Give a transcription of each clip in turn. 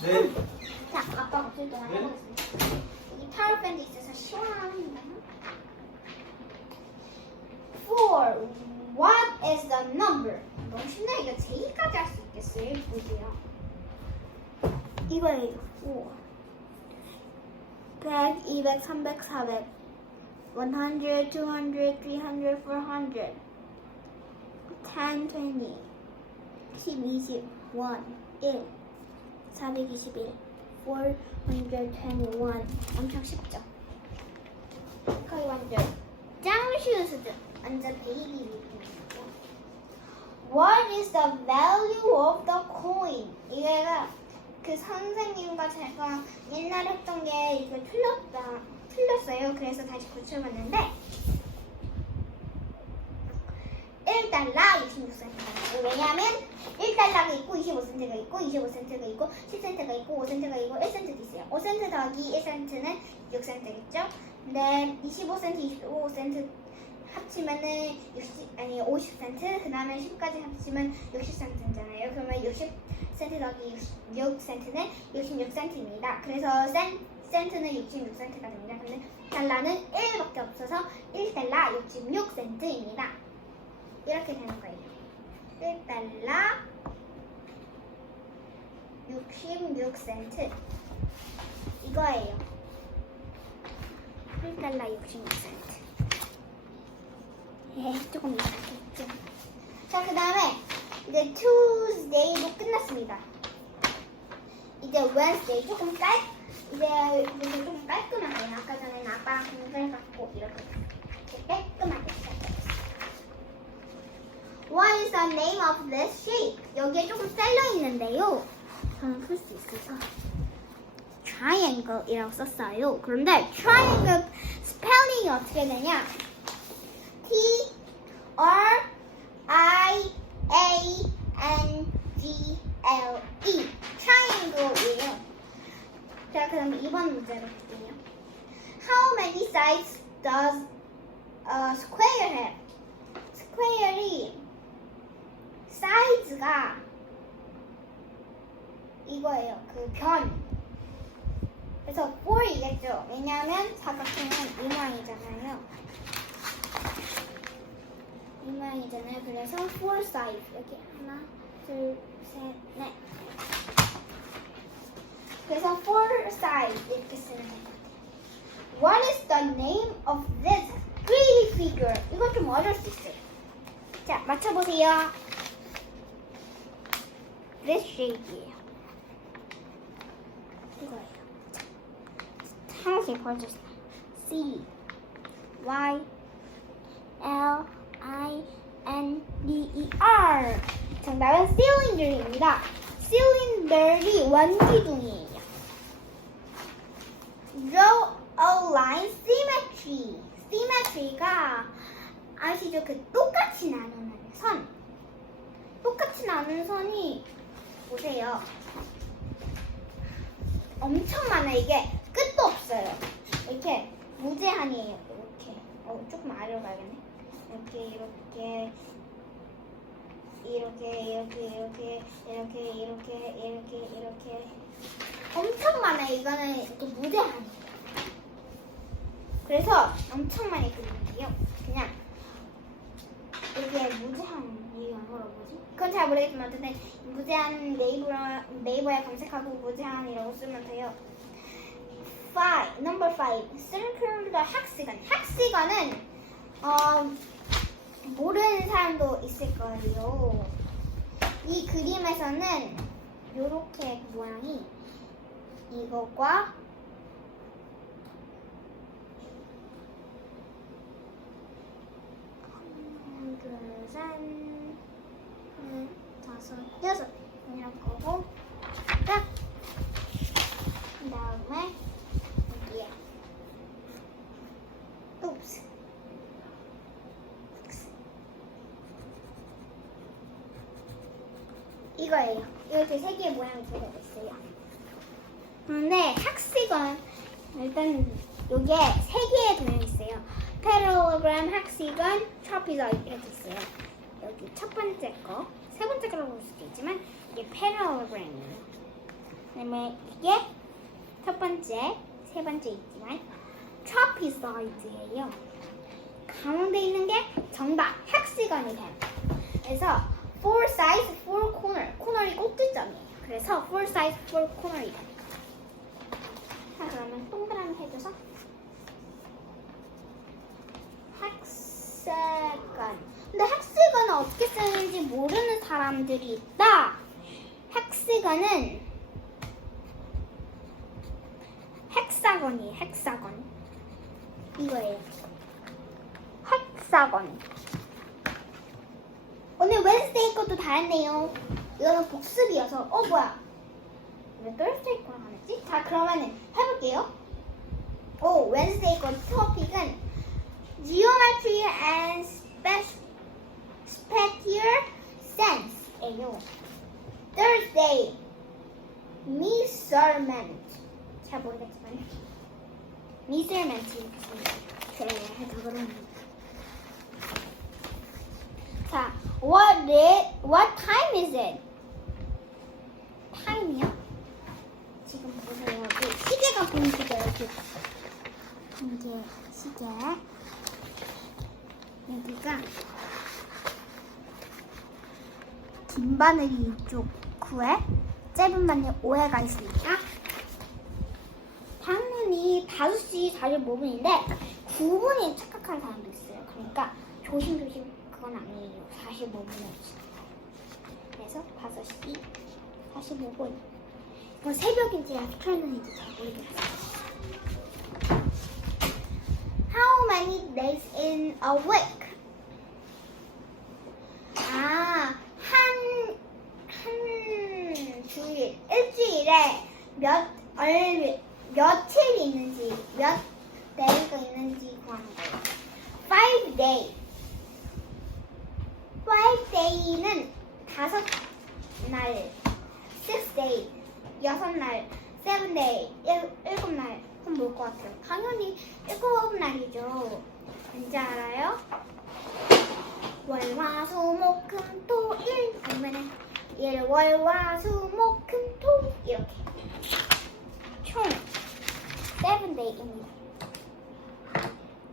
네. 자, 아빠가 없을 동안 네? 해보겠습니다. 이 파워밴드 있어서 시원합니다. 4. What is the number? 너무 쉽네. 이거 제2까지 할 수 있겠어요. 보세요. 이거예요. 4. 100, 200, 300, 400. 100, 200, 300, 400. 10, 20. 10, 20. 1. 421. 421. 엄청 쉽죠? 거의 완전 짱 쉬우스드. 완전 베이비 느낌이죠. What is the value of the coin? 이게가 그 선생님과 제가 옛날에 했던 게 이거 틀렸어요. 그래서 다시 고쳐봤는데 1달러 26센트. 왜냐하면 1달러가 있고 25센트가 있고 25센트가 있고 10센트가 있고 5센트가 있고 1센트도 있어요. 5센트 더하기 1센트는 6센트겠죠? 근데 25센트, 25센트 합치면은 50센트, 그 다음에 10까지 합치면 60센트잖아요. 그러면 60센트 더하기 6센트는 66센트입니다. 그래서 센트는 66센트가 됩니다. 근데 달러는 1밖에 없어서 1달러 66센트입니다. 이렇게 되는 거예요. 1달러 66센트 이거예요. 1달러 66센트. 조금 이상했죠. 자, 그 다음에 이제 Tuesday도 끝났습니다. 이제 Wednesday 조금 깔끔하게. 아까 전에는 아빠랑 공부해갖고 이렇게 깔끔하게 시작했어요. What is the name of this shape? 여기에 조금 셀려 있는데요. 저는 풀 수 있어서 triangle이라고 썼어요. 그런데 triangle 스펠링이 어떻게 되냐? T-R-I-A-N-G-L-E triangle이에요. 자, 그럼 2번 문제로 볼게요. How many sides does a square have? 스퀘어이 사이즈가 이거예요. 그 변. 그래서 4이겠죠. 왜냐하면 사각형은 이 모양이잖아요. 이 모양이잖아요. 그래서 4 sides. 이렇게 하나, 둘, 셋, 넷. 그래서 4 sides 이렇게 쓰는 것 같아요. What is the name of this 3D figure? 이거 좀 어려울 수 있어요. 자, 맞춰보세요. This shape이에요. 이거예요. 하나씩 보여주세요. C Y L I N D E R. 정답은 cylinder입니다. cylinder이 원기둥이에요. Draw a line symmetry. symmetry가 아시죠? 그 똑같이 나누는 선. 똑같이 나누는 선이 보세요. 엄청 많아요. 이게 끝도 없어요. 이렇게 무제한이에요. 이렇게. 조금 아래로 가야겠네. 이렇게 엄청 많아요. 이거는 이렇게 무제한이에요. 그래서 엄청 많이 그리는데요. 그냥 이게 무제한 이 영어로 뭐지? 그건 잘 모르겠지만 어쨌든 무제한 네이버에 검색하고 무제한이라고 쓰면 돼요. Number 5. Circular hexagon. hexagon은 모르는 사람도 있을 거예요. 이 그림에서는 요렇게 모양이 이거과 둘, 셋, 넷, 다섯, 여섯 이런 거고 딱 그 다음에 여기에 옵스 이거예요. 이렇게 세 개의 모양이 되어 있어요. 그런데 헥시건 일단 요게 세 개의 도형이 있어요. 패러로그램, 헥시건, 트라피zoid 이렇게 있어요. 여기 첫 번째 거, 세 번째 거라고 볼 수도 있지만 이게 패러로그램이에요. 그다음에 이게 첫 번째, 세 번째 있지만 trapezoid예요. 가운데 있는 게 정답 헥사곤이 돼요. 그래서 four sides, four corner. 코너이 꼭지점이에요. 그래서 four sides, four corner이 돼요. 자, 그러면 동그라미 해줘서 헥사곤. 근데 헥사곤은 어떻게 쓰는지 모르는 사람들이 있다. 헥사곤은 헥사곤이에요. 헥사곤. 이거예요. 헥사곤. 오늘 웬스데이 것도 다 했네요. 이거는 복습이어서. 뭐야? 왜 thursday 거랑 안 했지? 자, 그러면은 해볼게요. 웬스데이 것 토픽은 geometry and spatial sense예요. Thursday, measurement. 잘 모르겠지만 measurement 이렇게 씁니다. 더 그럽니다. 자, what time is it? time이요? 지금 보세요. 여기 시계가 보이시죠? 여기 이제 시계. 여기가 긴 바늘이 이쪽 9에 짧은 바늘 5회가 있으니까 당연히 5시 45분인데 9분이 착각하는 사람도 있어요. 그러니까 조심조심 그건 아니에요. 45분이었어요. 그래서 5시 45분. 이건 새벽인지 아프터눈인지 잘 모르겠어요. How many days in a week? 주일, 일주일에 며칠 있는지, 몇 데이가 있는지 구하는 거예요. 5 day. 5 day는 5날. 6 day. 6날. 7 day. 7날. 그럼 뭘 것 같아요? 당연히 7날이죠. 왠지 알아요? 월, 화, 수, 목, 금, 토, 일. 아니면은 일, 월, 화, 수, 목, 금, 토. 이렇게. 총 7 day입니다.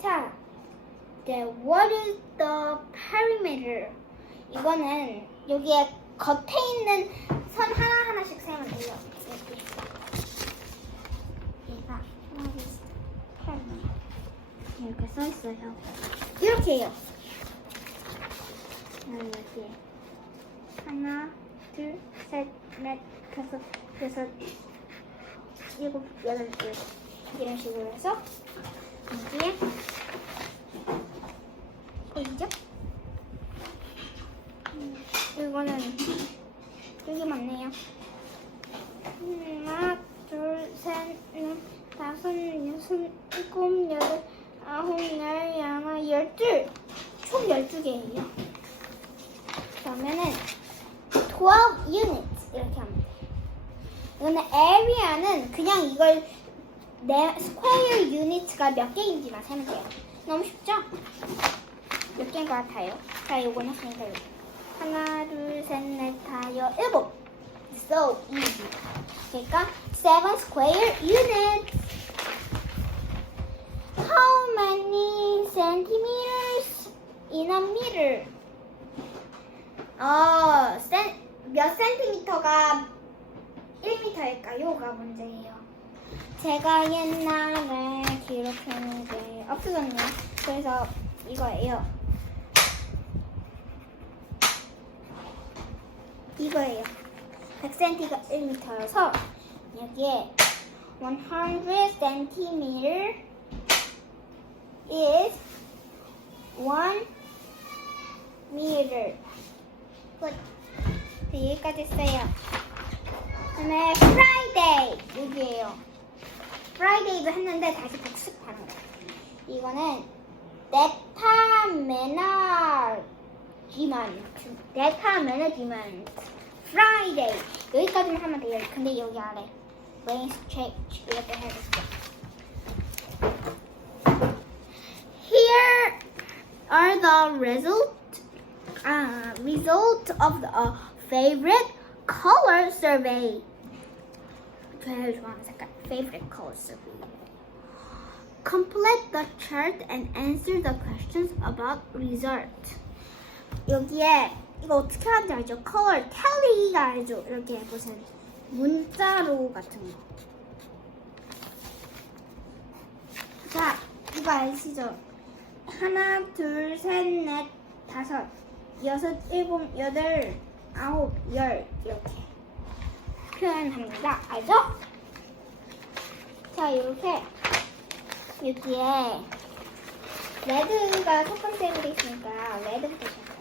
자, what is the perimeter? 이거는 여기에 겉에 있는 선 하나하나씩 세면 돼요. 얘가 what is perimeter? 이렇게 써있어요. 이렇게 해요. 이렇게 하나, 둘, 셋, 넷, 다섯, 여섯, 일곱, 여덟, 일곱 이런 식으로 해서 여기에 보이죠? 이거는 여기 맞네요. 하나, 둘, 셋, 넷, 다섯, 여섯, 일곱, 여덟, 아홉, 열, 하나, 12. 총 12개예요. 그러면은 12 units 이렇게 하면 돼요. 이거는 area는 그냥 이걸 내 square unit가 몇 개인지만 세면 돼요. 너무 쉽죠? 몇 개인 것 같아요? 자, 요거는 했으니까 요거. 하나, 둘, 셋, 넷, 다, 일곱. So easy. 그러니까 7 square units. How many centimeters in a meter? 몇 센티미터가 1m일까요?가 문제예요. 제가 옛날에 기록했는데 없어졌네요. 그래서 이거예요. 이거예요. 100cm가 1m여서 여기에 100cm is 1 meter. 끝. 여기까지 써요. 그다음에 Friday 여기에요. Friday도 했는데 다시 복습하는 거예요. 이거는 데타메너지먼 Friday 여기까지만 하면 돼요. 근데 여기 아래 range change 이렇게 해볼게요. Here are the result of the favorite color survey. 제일 좋아하는 색깔. Favorite colors. Complete the chart and answer the questions about result. 여기에 이거 어떻게 하는지 알죠? Color tally가 알죠? 이렇게 무슨 문자로 같은 거. 자, 이거 아시죠? 하나, 둘, 셋, 넷, 다섯, 여섯, 일곱, 여덟, 아홉, 열 이렇게 표현합니다. 알죠? 자, 이렇게 여기에 레드가 첫 번째로 돼 있으니까 레드부터 시작해요.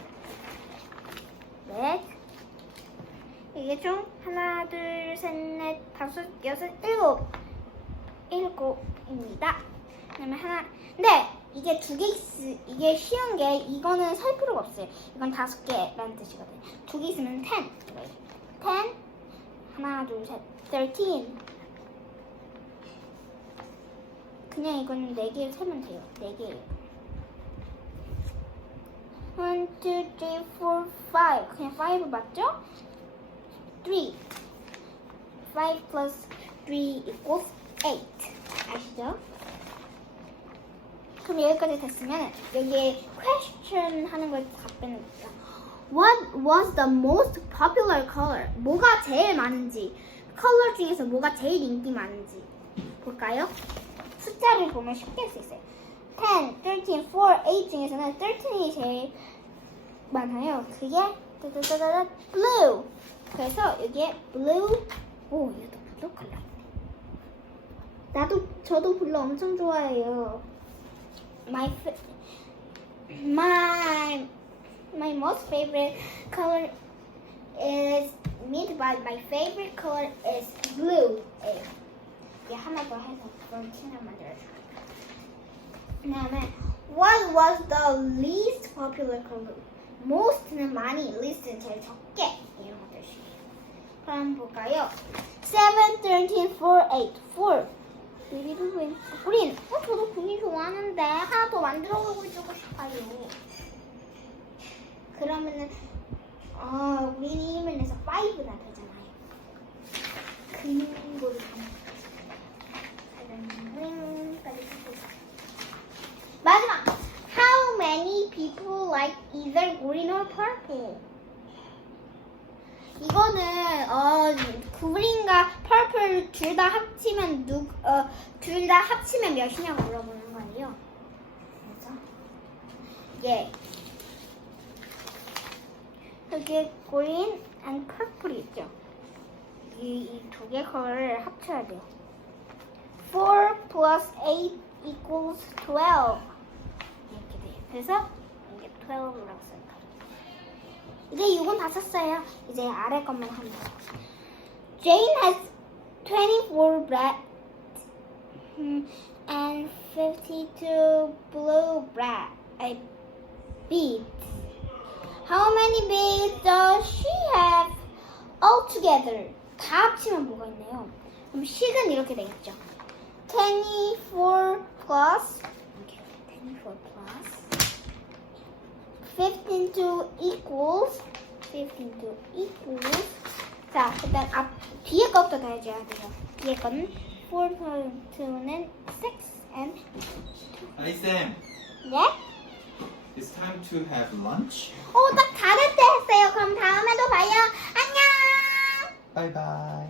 레드. 이게 총 하나, 둘, 셋, 넷, 다섯, 여섯, 일곱입니다. 그다음에 하나. 근데 이게 두 개 이게 쉬운 게 이거는 살 필요가 없어요. 이건 5개라는 뜻이거든요. 두 개 있으면 10. 10. 하나, 둘, 셋. 13. 그냥 이거는 4개 세면 돼요. 4개예요. 1, 2, 3, 4, 5. 그냥 5 맞죠? 3. 5 plus 3 equals 8. 아시죠? 그럼 여기까지 됐으면 여기에 question 하는 걸 답변을 볼게요. What was the most popular color? 뭐가 제일 많은지, 컬러 중에서 뭐가 제일 인기 많은지 볼까요? 숫자를 보면 쉽게 할 수 있어요. 10, 13, 4, 8 중에서는 13이 제일 많아요. 그게 blue. 그래서 여기에 blue. 오, 얘도 블루 컬러. 저도 블루 엄청 좋아해요. My most favorite color is my favorite color is blue. 이게 하나 더 해서 런칭을 만들어줄게요. 그다음에 what was the least popular color? most는 많이, least는 제일 적게 이런 것들이에요. 그럼 볼까요? 7, 13, 4, 8, 4. 그린. 저도 그린 좋아하는데 하나 더 만들어보고 싶어요. 그러면은 우리 이름을 내서 5가 되잖아요. 그린 거를 마지막. How many people like either green or purple? 이거는 그린과 퍼플 둘 다 합치면 둘 다 합치면 몇이냐고 물어보는 거예요. 그래서 예. 여기 green and purple 있죠. 이 두 개 컬러를 합쳐야 돼요. 4 plus 8 equals 12. 이렇게 돼요. 그래서 이게 12라고 써요. 이제 6은 다 썼어요. 이제 아래 것만 하면 돼요. Jane has 24 red and 52 blue beads. How many beads does she have altogether? 다 합치면 뭐가 있나요? 그럼 식은 이렇게 되겠죠. 24 plus 15 equals 자, 일단 뒤에 것부터 다 해줘야 돼요. 뒤에 거는 4 plus 2는 6 and 아이쌤, 네? it's time to have lunch. 딱 다 될 때 했어요. 그럼 다음에도 봐요. 안녕. 바이바이.